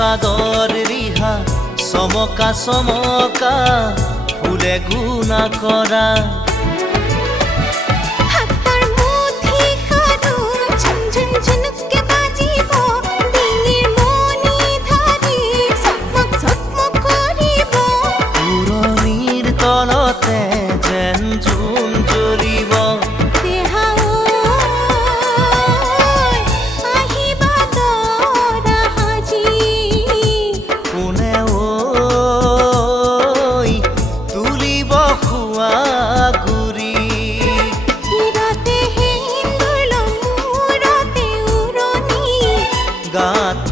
চাদৰ ৰিহা চমকা চমকা ফুলে গুণা কৰা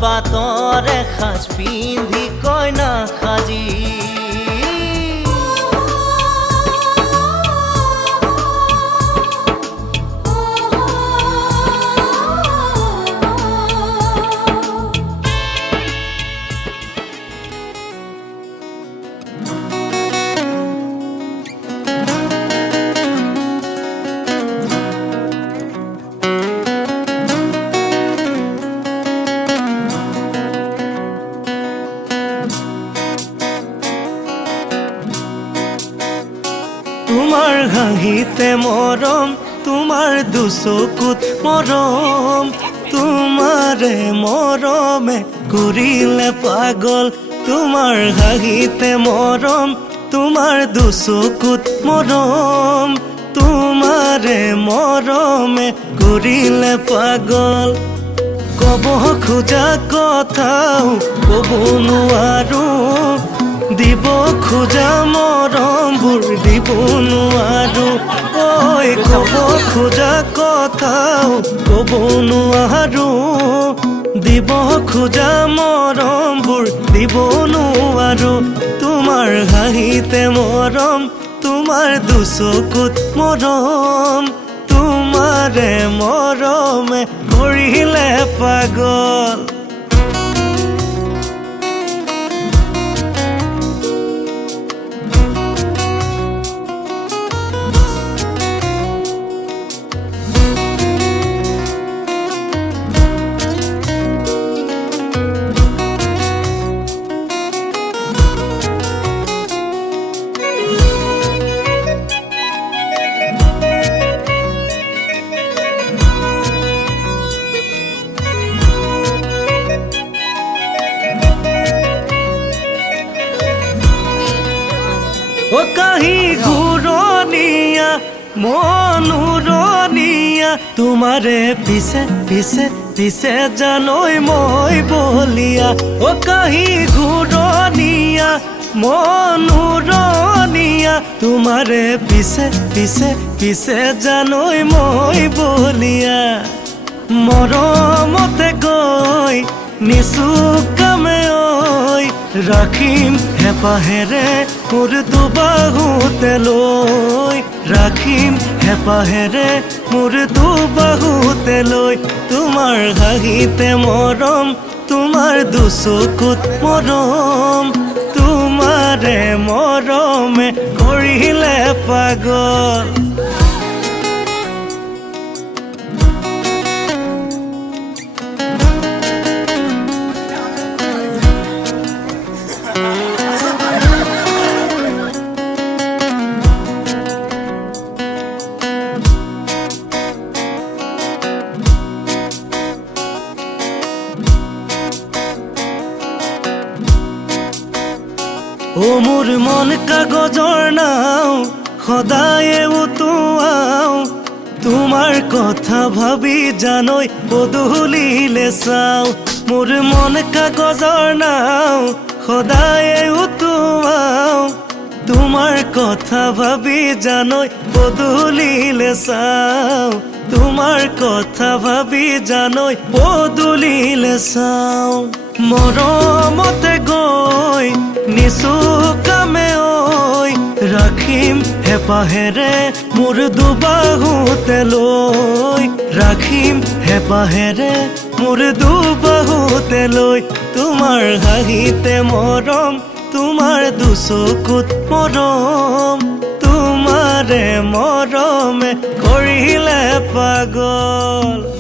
পাতৰে সাজ পিন্ধি কইনা সাজি তোমাৰ হাঁহিতে মৰম তোমাৰ দুচকুত মৰম তোমাৰে মৰমে কৰিলে পাগল তোমাৰ হাঁহিতে মৰম তোমাৰ দুচকুত মৰম তোমাৰে মৰমে কৰিলে পাগল কব খোজা কথাও কব নোৱাৰো দিব খোজা মৰমবোৰ দিব নোৱাৰো ঐ কব খোজা কথাও কব নোৱাৰো দিব খোজা মৰমবোৰ দিব নোৱাৰো তোমাৰ হাঁহিতে মৰম তোমাৰ দুচকুত মৰম তোমাৰে মৰমে কৰিলে পাগল ও কাহি ঘূৰণীয়া মনুৰণীয়া তোমাৰে পিছে পিছে পিছে জানৈ মই বলিয়া ও কাহি ঘূৰণীয়া মনুৰণীয়া তোমাৰে পিছে পিছে পিছে জানৈ মই বলিয়া মৰমতে গৈ নিচুকামে ঐ ৰাখিম হেঁপাহেৰে মোৰ দুবাহুতে লৈ ৰাখিম হেঁপাহেৰে মোৰ দুবাহুতে লৈ তোমাৰ হাঁহিতে মৰম তোমাৰ দুচকুত মৰম তোমাৰে মৰমে কৰিলে পাগল ও মোৰ মন কাগজৰ নাও সদায়ে উতুৱাও তোমাৰ কথা ভাবি জানৈ পদূলিলে চাও মোৰ মন কাগজৰ নাও সদায়ে উতুৱাও তোমাৰ কথা ভাবি জানৈ পদূলিলে চাও তোমাৰ কথা ভাবি জানৈ পদূলিলে চাও মৰমতে গৈ নিচুকামে ঐ ৰাখিম হেঁপাহেৰে মোৰ দুবাহুতে লৈ ৰাখিম হেঁপাহেৰে মোৰ দুবাহুতে লৈ তোমাৰ হাঁহিতে মৰম তোমাৰ দুচকুত মৰম তোমাৰে মৰমে কৰিলে পাগল